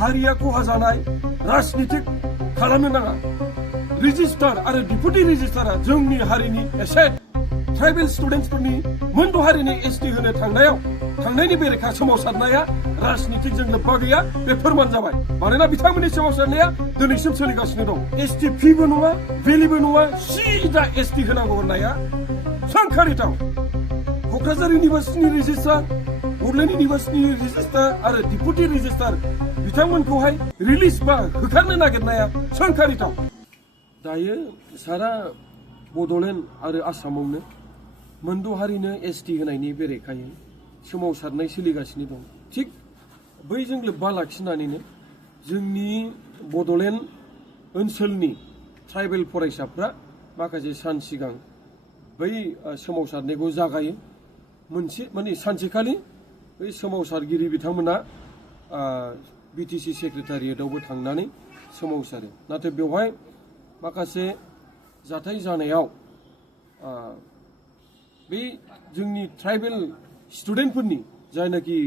हारिया खहा जानाय राजनितिक खालामनो नाङा रेजिस्टार आरो डिपुटि रेजिस्टारा जोंनि हारिनि एसेट ट्राइबेल स्टुडेन्टसफोरनि मोनद' हारिनि एसटि होनो थांनायनि बेरेखा सोमावसारनाया राजनितिकजों लोब्बा गैया बे फोरमान जाबाय मानोना बिथांमोननि सोमावसारनाया दिनैसिम सोलिगासिनो दं एसटि फिबो नङा भेलिबो नङा सिदा एसटि होनांगौ होननाया सोंखारिथाव क'क्राझार इउनिभार्सिटिनि रेजिस्ट्रार बड'लेण्ड इउनिभार्सिटिनि रेजिस्ट्रार आरो डिपुटि रेजिस्ट्रार बिथांमोनखौहाय रिलिज बा होखारनो नागिरनाया सोंखारिथाव दायो सारा बड'लेण्ड आरो आसामावनो मोनद' हारिनो एसटि होनायनि बेरेखायै सोमावसारनाय सोलिगासिनो दं थिग बैजों लोब्बा लाखिनानैनो जोंनि बड'लेण्ड ओनसोलनि ट्राइबेल फरायसाफ्रा माखासे सान सिगां बै सोमावसारनायखौ जागायो मोनसे माने सानसेखालि बै सोमावसारगिरि बिथांमोना बिटिसि सेक्रेटारियेटआवबो थांनानै सोमावसारो नाथाय बेवहाय माखासे जाथाय जानायाव बे जोंनि ट्राइबेल स्टुडेन्टफोरनि जायनाखि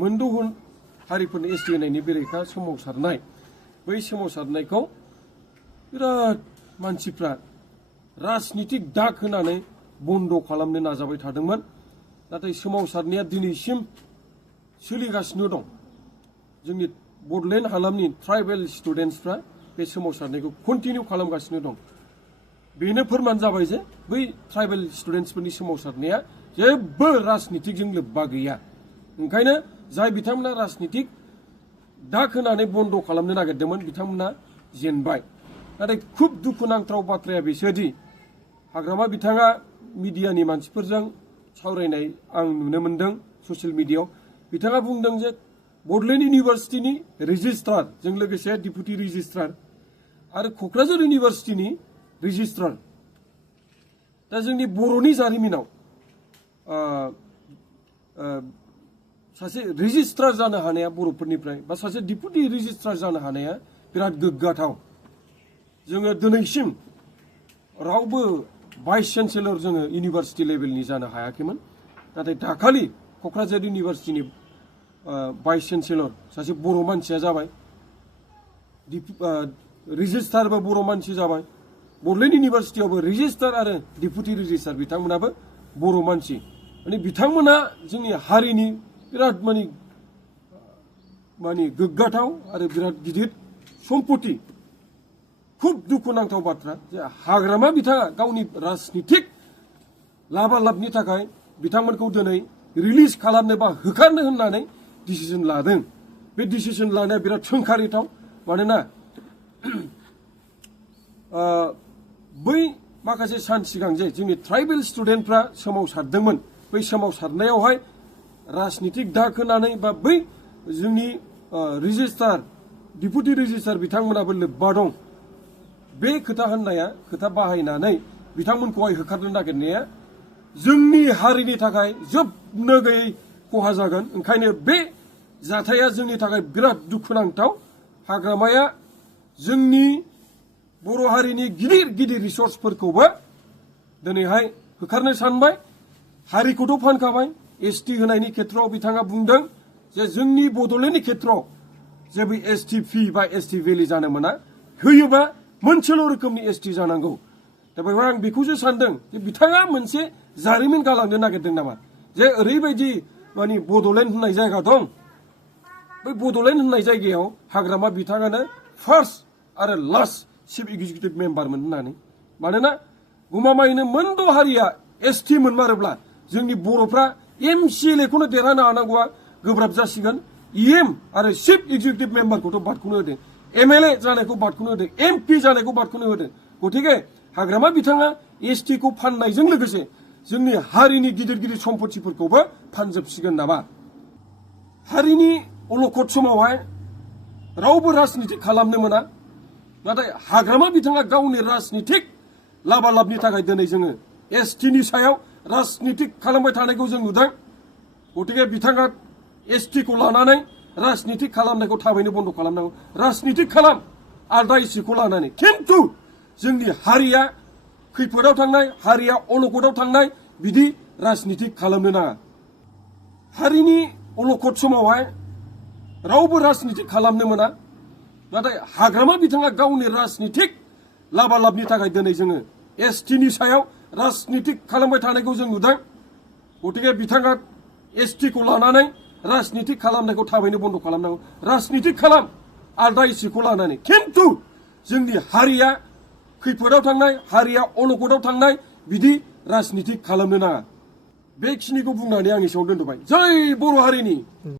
मोनद' हारिफोरनि एसटि होनायनि बेरेखा सोमावसारनाय बै सोमावसारनायखौ बिराद मानसिफ्रा राजनितिक दाग होनानै बन्द' खालामनो नाजाबाय थादोंमोन नाथाय सोमावसारनाया दिनैसिम सोलिगासिनो दं जोंनि बड'लेण्ड हालामनि ट्राइबेल स्टुडेन्टसफ्रा बे सोमावसारनायखौ कन्टिनिउ खालामगासिनो दं बेनो फोरमान जाबाय जे बै ट्राइबेल स्टुडेन्टसफोरनि सोमावसारनाया जेबो राजनितिकजों लोब्बा गैया ओंखायनो जाय बिथांमोना राजनितिक दाग होनानै बन्द' खालामनो नागिरदोंमोन बिथांमोना जेनबाय नाथाय खुब दुखुनांथाव बाथ्राया बेसोदि हाग्रामा बिथाङा मिडियानि मानसिफोरजों सावरायनाय आं नुनो मोनदों ससियेल मिडियायाव बिथाङा बुंदों जे बड'लेण्ड इउनिभार्सिटिनि रेजिस्ट्रारजों लोगोसे डिपुटि रेजिस्ट्रार आरो क'क्राझार इउनिभार्सिटिनि रेजिस्ट्रार दा जोंनि बर'नि जारिमिनाव सासे रेजिस्ट्रार जानो हानाया बर'फोरनिफ्राय बा सासे डिपुटि रेजिस्ट्रार जानो हानाया बिराद गोग्गाथाव जोङो दिनैसिम रावबो भाइस चेन्सेलर जोङो इउनिभार्सिटि लेभेलनि जानो हायाखैमोन नाथाय दाखालि क'क्राझार इउनिभार्सिटिनि भाइस चेन्सेलर सासे बर' मानसिया जाबाय रेजिस्ट्रारबो बर' मानसि जाबाय बड'लेण्ड इउनिभार्सिटियावबो रेजिस्ट्रार आरो डिपुटि रेजिस्ट्रार बिथांमोनाबो बर' मानसि माने बिथांमोना जोंनि हारिनि बिराद माने गोग्गाथाव आरो बिराद गिदिर सम्पति खुब दुखुनांथाव बाथ्रा जे हाग्रामा बिथाङा गावनि राजनितिक लाबालाबनि थाखाय बिथांमोनखौ दिनै रिलिज खालामनो बा होखारनो होननानै डिसिजन लादों बे डिसिजन लानाया बिराद सोंखारिथाव मानोना बै माखासे सान सिगां जे जोंनि ट्राइबेल स्टुडेन्टफ्रा सोमावसारदोंमोन बै सोमावसारनायावहाय राजनितिक दाग होनानै बा बै जोंनि रेजिस्ट्रार डिपुटि रेजिस्ट्रार बिथांमोनाबो लोब्बा दं बे खोथा बाहायनानै बिथांमोनखौहाय होखारनो नागिरनाया जोंनि हारिनि थाखाय जोबनो गैयै खहा जागोन ओंखायनो बे जाथाया जोंनि थाखाय बिराद दुखुनांथाव हाग्रामाया जोंनि बर' हारिनि गिदिर गिदिर रिसर्सफोरखौबो दिनैहाय होखारनो सानबाय हारिखौथ' फानखाबाय एसटि होनायनि खेथ्रआव बिथाङा बुंदों जे जोंनि बड'लेण्डनि खेथ्रआव जेबो एसटि फि बा एसटि भेलि जानो मोना होयोबा मोनसेल' रोखोमनि एसटि जानांगौ दा बेवहाय आं बेखौसो सानदों जे बिथाङा मोनसे जारिमिन गालांनो नागिरदों नामा जे ओरैबायदि माने बड'लेण्ड होननाय जायगा दं बै बड'लेण्ड होननाय जायगायाव हाग्रामा बिथाङानो फार्स्ट आरो लास्ट चिफ एक्जिकिउटिभ मेम्बारमोन होननानै मानोना गमामायैनो मोनद' हारिया एसटि मोनमारोब्ला जोंनि बर'फ्रा एमसिएलएखौनो देरहानो हानांगौआ गोब्राब जासिगोन इएम आरो चिफ एक्जिकिउटिभ मेम्बारखौथ' बादखौनो होदों एमएलए जानायखौ बादखौनो होदों एमपि जानायखौ बादखौनो होदों गतिके हाग्रामा बिथाङा एसटिखौ फाननायजों लोगोसे जोंनि हारिनि गिदिर गिदिर सम्पतिफोरखौबो फानजोबसिगोन नामा हारिनि अलखद समावहाय रावबो राजनितिक खालामनो मोना नाथाय हाग्रामा बिथाङा गावनि राजनितिक लाबालाबनि थाखाय दिनै जोङो एसटिनि सायाव राजनितिक खालामबाय थानायखौ जों नुदों गतिके बिथाङा एसटिखौ लानानै राजनितिक खालामनायखौ थाबैनो बन्द' खालामनांगौ राजनितिक खालाम आलदा इस्युखौ लानानै खिन्थु जोंनि हारिया खैफोदाव थांनाय हारिया अलखदाव थांनाय बिदि राजनितिक खालामनो नाङा हारिनि अलखद समावहाय रावबो राजनिति खालामनो मोना नाथाय हाग्रामा बिथाङा गावनि राजनितिक लाबालाबनि थाखाय दिनै जोङो एसटिनि सायाव राजनितिक खालामबाय थानायखौ जों नुदों गतिके बिथाङा एसटिखौ लानानै राजनितिक खालामनायखौ थाबैनो बन्द खालामनांगौ राजनितिक खालाम आलदा इस्युखौ लानानै खिन्थु जोंनि हारिया खैफोदाव थांनाय हारिया अलखदाव थांनाय बिदि राजनितिक खालामनो नाङा बेखिनिखौ बुंनानै आं एसेयाव दोनथ'बाय जै बर' हारिनि